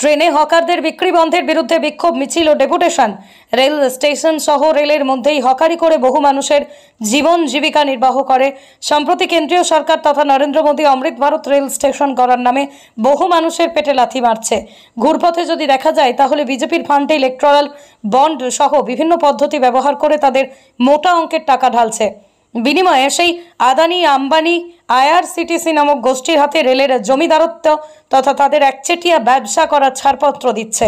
ট্রেনে হকারদের বিক্রি বন্ধের বিরুদ্ধে বিক্ষোভ মিছিল ও ডেপুটেশন। রেল স্টেশন সহ রেলের মধ্যেই হকারি করে বহু মানুষের জীবন জীবিকা নির্বাহ করে। সম্প্রতি কেন্দ্রীয় সরকার তথা নরেন্দ্র মোদী অমৃত ভারত রেল স্টেশন করার নামে বহু মানুষের পেটে লাথি মারছে। ঘুরপথে যদি দেখা যায় তাহলে বিজেপির ফান্ডে ইলেকট্রাল বন্ড সহ বিভিন্ন পদ্ধতি ব্যবহার করে তাদের মোটা অঙ্কের টাকা ঢালছে। বিনিময়ে সেই আদানি আম্বানি আইআরসিটিসি নামক গোষ্ঠীর হাতে রেলের জমিদারত্ব তথা তাদের একচেটিয়া ব্যবসা করার ছাড়পত্র দিচ্ছে।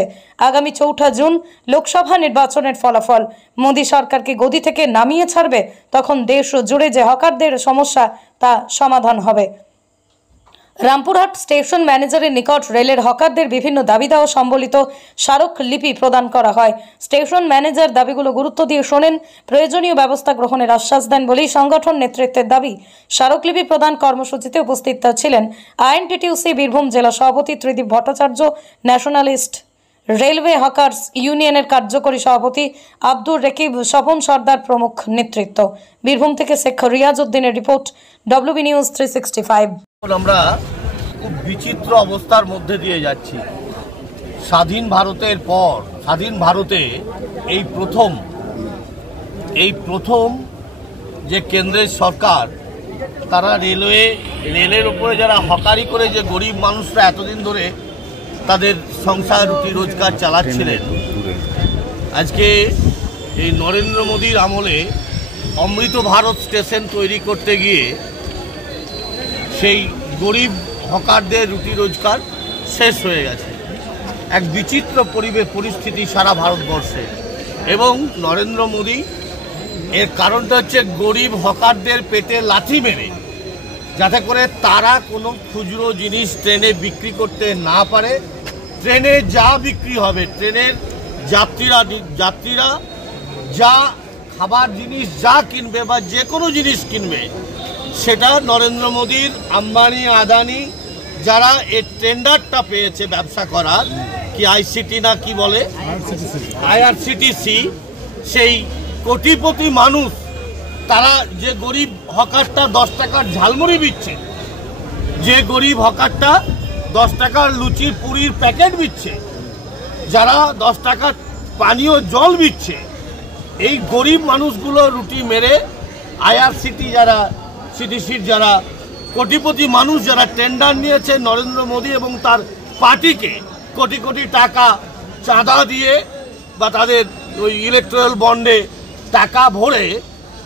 আগামী ৪ঠা জুন লোকসভা নির্বাচনের ফলাফল মোদী সরকারকে গদি থেকে নামিয়ে ছাড়বে, তখন দেশ জুড়ে যে হকারদের সমস্যা তা সমাধান হবে। রামপুরহাট স্টেশন ম্যানেজারের নিকট রেলের হকারদের বিভিন্ন দাবি দেওয়া সম্বলিত স্মারক লিপি প্রদান করা হয়। স্টেশন ম্যানেজার দাবিগুলো গুরুত্ব দিয়ে শোনেন, প্রয়োজনীয় ব্যবস্থা গ্রহণের আশ্বাস দেন বলেই সংগঠন নেতৃত্বের দাবি। স্মারকলিপি প্রদান কর্মসূচিতে উপস্থিত ছিলেন আইএনটিটিউসি বীরভূম জেলা সভাপতি Tridip Bhattacharya, nationalist railway hawkers ইউনিয়নের কার্যকরী সভাপতি আব্দুর রেকিব, স্বপন সর্দার প্রমুখ নেতৃত্ব। বীরভূম থেকে শেখ রিয়াজ উদ্দিনের রিপোর্ট, ডব্লিউবি নিউজ 365। আমরা খুব বিচিত্র অবস্থার মধ্যে দিয়ে যাচ্ছি। স্বাধীন ভারতের পর স্বাধীন ভারতে এই প্রথম যে কেন্দ্রের সরকার তারা রেলের উপরে যারা হকারি করে যে গরিব মানুষরা এতদিন ধরে তাদের সংসার রুটি রোজগার চালাচ্ছিলেন, আজকে এই নরেন্দ্র মোদীর আমলে অমৃত ভারত স্টেশন তৈরি করতে গিয়ে সেই গরিব হকারদের রুটি রোজগার শেষ হয়ে গেছে। এক বিচিত্র পরিস্থিতি সারা ভারতবর্ষে, এবং নরেন্দ্র মোদী এর কারণটা হচ্ছে গরিব হকারদের পেটে লাথি মেরে, যাতে করে তারা কোনো খুচরো জিনিস ট্রেনে বিক্রি করতে না পারে। ট্রেনে যা বিক্রি হবে, ট্রেনের যাত্রীরা যা খাবার জিনিস যা কিনবে বা যে কোনো জিনিস কিনবে, সেটা নরেন্দ্র মোদীর আম্বানি আদানি যারা এই টেন্ডারটা পেয়েছে ব্যবসা করার, কি আইসিটি না কি বলে আইআরসিটিসি, সেই কোটিপতি মানুষ তারা যে গরিব হকারটা 10 টাকার ঝালমুড়ি বিচ্ছে, যে গরিব হকারটা 10 টাকার লুচির পুরির প্যাকেট বিচ্ছে, যারা 10 টাকার পানীয় জল বিচ্ছে, এই গরিব মানুষগুলো রুটি মেরে আইআরসিটি যারা সিটিসির যারা কোটিপতি মানুষ যারা টেন্ডার নিয়েছে নরেন্দ্র মোদী এবং তার পার্টিকে কোটি কোটি টাকা চাঁদা দিয়ে বা তাদের ওই ইলেকট্রাল বন্ডে টাকা ভরে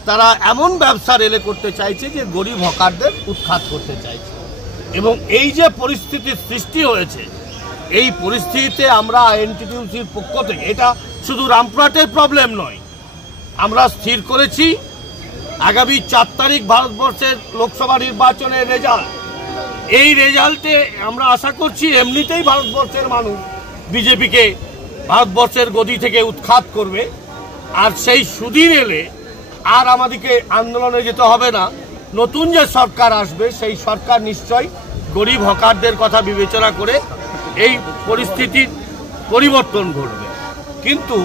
তারা এমন ব্যবসা রেলে করতে চাইছে যে গরিব হকারদের উৎখাত করতে চাইছে। এবং এই যে পরিস্থিতির সৃষ্টি হয়েছে, এই পরিস্থিতিতে আমরা আইএনটিটিউসির পক্ষ থেকে, এটা শুধু রামপুরহাটের প্রবলেম নয়, আমরা স্থির করেছি আগামী 4 তারিখ ভারতবর্ষের লোকসভা নির্বাচনের রেজাল্ট, এই রেজাল্টে আমরা আশা করছি এমনিতেই ভারতবর্ষের মানুষ বিজেপিকে ভারতবর্ষের গদি থেকে উৎখাত করবে। আর সেই সুদিন এলে আর আমাদেরকে আন্দোলনে যেতে হবে না। নতুন যে সরকার আসবে সেই সরকার নিশ্চয়ই গরিব হকারদের কথা বিবেচনা করে এই পরিস্থিতির পরিবর্তন ঘটবে। কিন্তু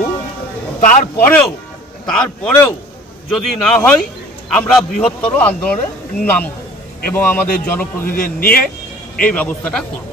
তারপরেও যদি না হয়, আমরা বৃহত্তর আন্দোলনে নামব এবং আমাদের জনপ্রতিনিধিদের নিয়ে এই ব্যবস্থাটা করব।